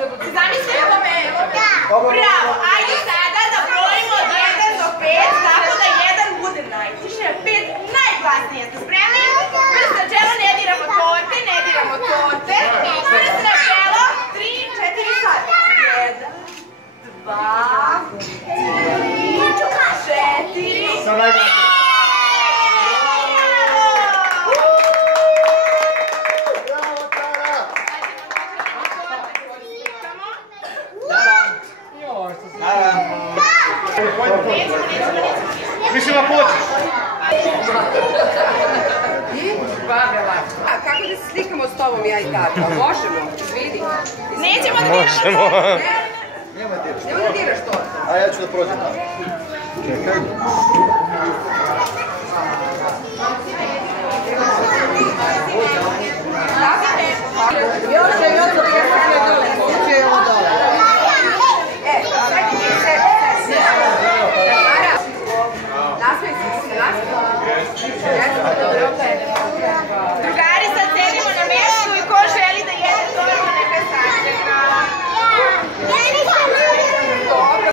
Zamislimo me. Bravo, ajde sada da brojimo od 1 do 5, tako da 1 bude najtiše, 5 najglasnije. Ste spremni? Prst na čelo, ne diramo torte, ne diramo torte. Prst na čelo, 3, 4, sad. 1, 2, 3, 4. Mislim da počeš. Kako da se slikamo s tobom ja i tata? Možemo? Izvini. Nećemo da diramo. Nema da diraš to. A ja ću da prođem. Čekaj. Još je da je dole. Uče ovo dole. Nasmej se.